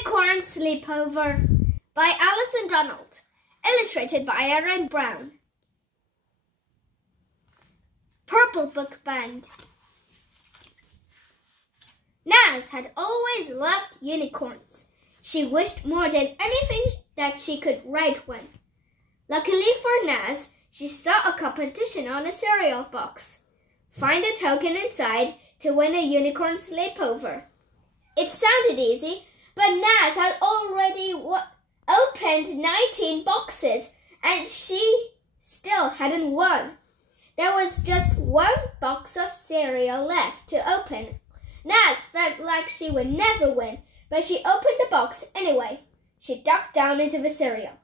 Unicorn Sleepover by Alison, illustrated by Aaron Brown. Purple Book Band. Naz had always loved unicorns. She wished more than anything that she could ride one. Luckily for Naz, she saw a competition on a cereal box. Find a token inside to win a unicorn sleepover. It sounded easy, but Naz had already opened 19 boxes and she still hadn't won. There was just one box of cereal left to open. Naz felt like she would never win, but she opened the box anyway. She ducked down into the cereal.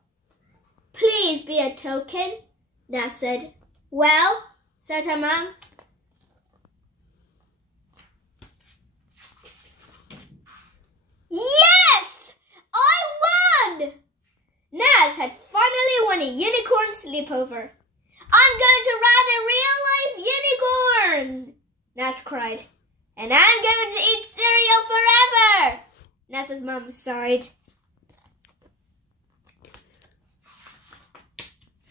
"Please be a token," Naz said. "Well," said her mom. "Yes! I won!" Naz had finally won a unicorn sleepover. "I'm going to ride a real-life unicorn!" Naz cried. "And I'm going to eat cereal forever!" Naz's mom sighed.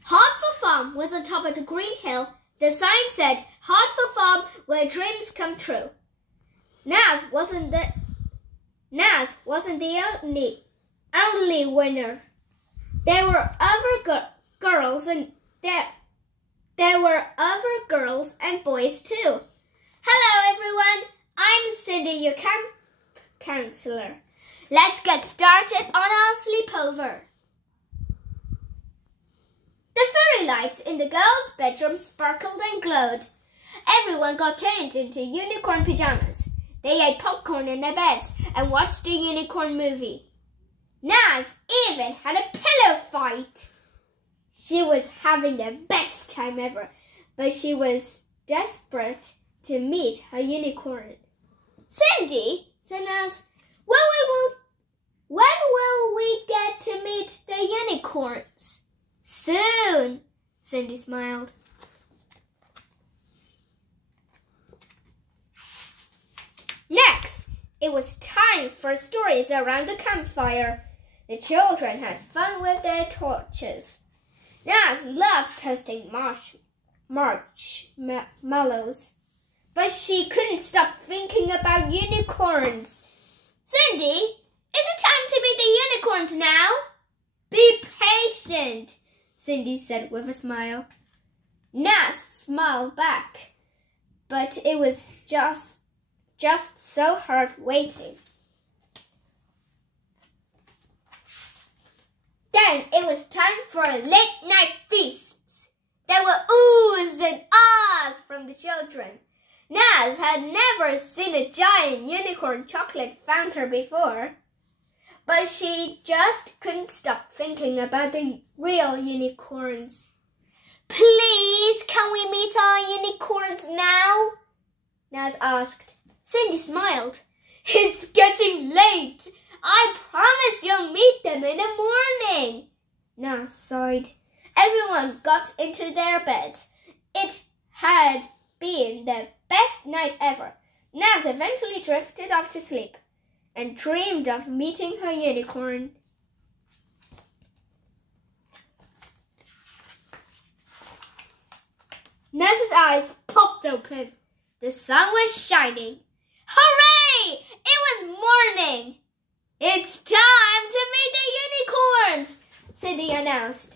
Hartford Farm was on top of the green hill. The sign said, "Hartford Farm, where dreams come true." Naz wasn't the only winner. There were other girls and there were other girls and boys too. "Hello everyone, I'm Cindy, your camp counselor. Let's get started on our sleepover." The fairy lights in the girls' bedroom sparkled and glowed. Everyone got changed into unicorn pajamas. They ate popcorn in their beds and watched the unicorn movie. Naz even had a pillow fight. She was having the best time ever, but she was desperate to meet her unicorn. "Cindy," said Naz, when will we get to meet the unicorns?" "Soon," Cindy smiled. Next, it was time for stories around the campfire. The children had fun with their torches. Naz loved toasting marshmallows, but she couldn't stop thinking about unicorns. "Cindy, is it time to meet the unicorns now?" "Be patient," Cindy said with a smile. Naz smiled back, but it was just so hard waiting. Then it was time for late-night feasts. There were oohs and ahs from the children. Naz had never seen a giant unicorn chocolate fountain before, but she just couldn't stop thinking about the real unicorns. "Please, can we meet our unicorns now?" Naz asked. Cindy smiled. "It's getting late. I promise you'll meet them in the morning." Naz sighed. Everyone got into their beds. It had been the best night ever. Naz eventually drifted off to sleep and dreamed of meeting her unicorn. Naz's eyes popped open. The sun was shining. Hooray! It was morning. "It's time to meet the unicorns," Cindy announced.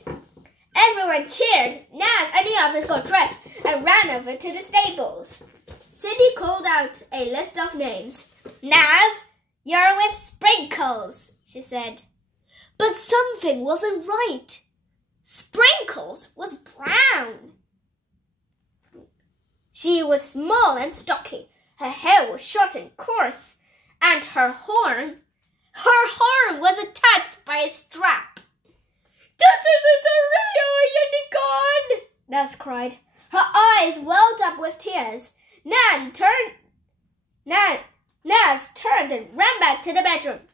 Everyone cheered. Naz and the others got dressed and ran over to the stables. Cindy called out a list of names. "Naz, you're with Sprinkles," she said. But something wasn't right. Sprinkles was brown. She was small and stocky. Her hair was short and coarse, and her horn was attached by a strap. "This isn't a real unicorn!" Naz cried. Her eyes welled up with tears. Naz turned and ran back to the bedroom.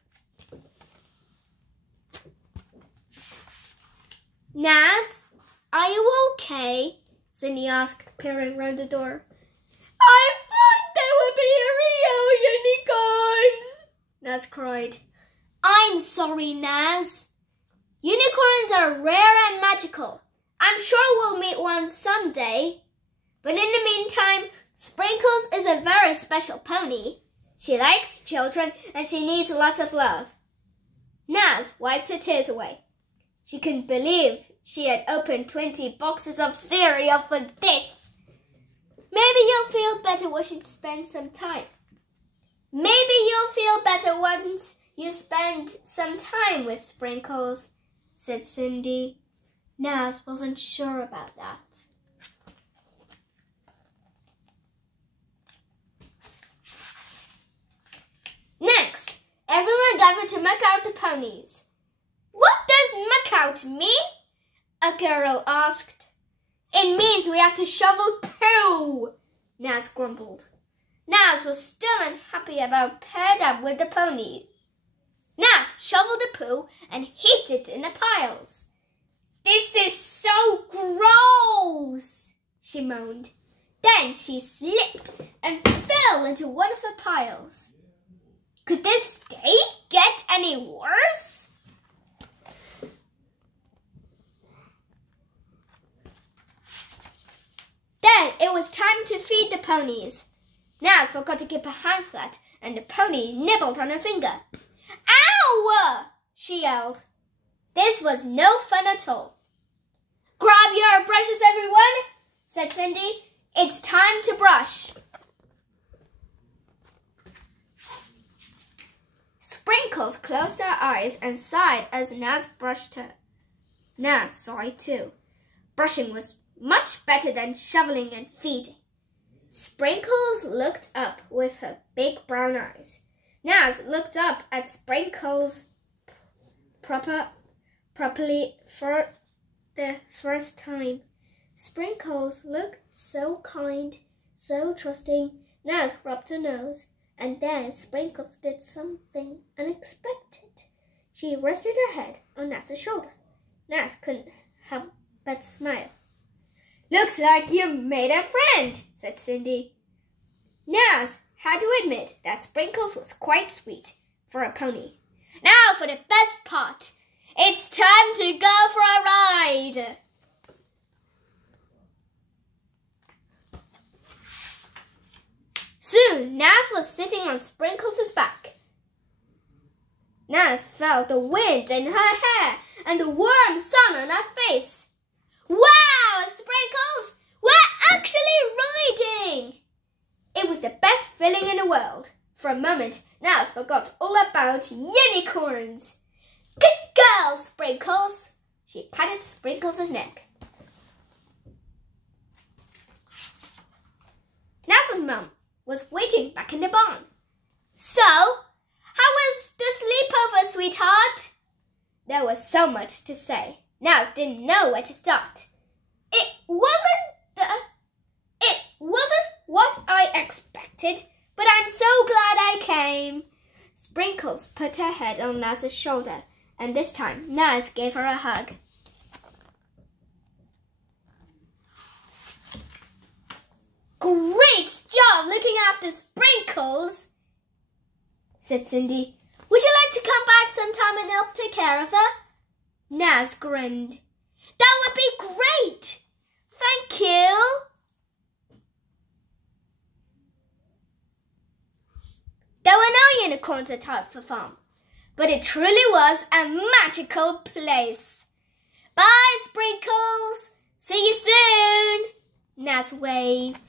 "Naz, are you okay?" Cindy asked, peering round the door. "I thought there would be real unicorns," Naz cried. I'm sorry, Naz. Unicorns are rare and magical. I'm sure we'll meet one someday. But in the meantime, Sprinkles is a very special pony. She likes children and she needs lots of love. Naz wiped her tears away. She couldn't believe she had opened 20 boxes of cereal for this. Maybe you'll feel better once you spend some time. Maybe you'll feel better once you spend some time with Sprinkles, said Cindy. Naz wasn't sure about that. Next, everyone gathered to muck out the ponies. What does muck out mean? A girl asked. It means we have to shovel poo, Naz grumbled. Naz was still unhappy about paired up with the pony. Naz shoveled the poo and heaped it in the piles. This is so gross, she moaned. Then she slipped and fell into one of the piles. Could this day get any worse? Then it was time to feed the ponies. Naz forgot to keep her hand flat and the pony nibbled on her finger. Ow! She yelled. This was no fun at all. Grab your brushes, everyone, said Cindy. It's time to brush. Sprinkles closed her eyes and sighed as Naz brushed her. Naz sighed too. Brushing was much better than shoveling and feeding. Sprinkles looked up with her big brown eyes. Naz looked up at Sprinkles properly for the first time. Sprinkles looked so kind, so trusting. Naz rubbed her nose, and then Sprinkles did something unexpected. She rested her head on Naz's shoulder. Naz couldn't help but smile. Looks like you made a friend, said Cindy. Naz had to admit that Sprinkles was quite sweet for a pony. Now for the best part. It's time to go for a ride. Soon, Naz was sitting on Sprinkles' back. Naz felt the wind in her hair and the warm sun on her face. Wow, Sprinkles! We're actually riding! It was the best feeling in the world. For a moment, Naz forgot all about unicorns. Good girl, Sprinkles! She patted Sprinkles' neck. Naz's mum was waiting back in the barn. So, how was the sleepover, sweetheart? There was so much to say. Naz didn't know where to start. It wasn't what I expected, but I'm so glad I came. Sprinkles put her head on Naz's shoulder, and this time Naz gave her a hug. Great job looking after Sprinkles, said Cindy. Would you like to come back sometime and help take care of her? Naz grinned. That would be great. Thank you. There were no unicorns at Hartford Farm, but it truly was a magical place. Bye, Sprinkles. See you soon. Naz waved.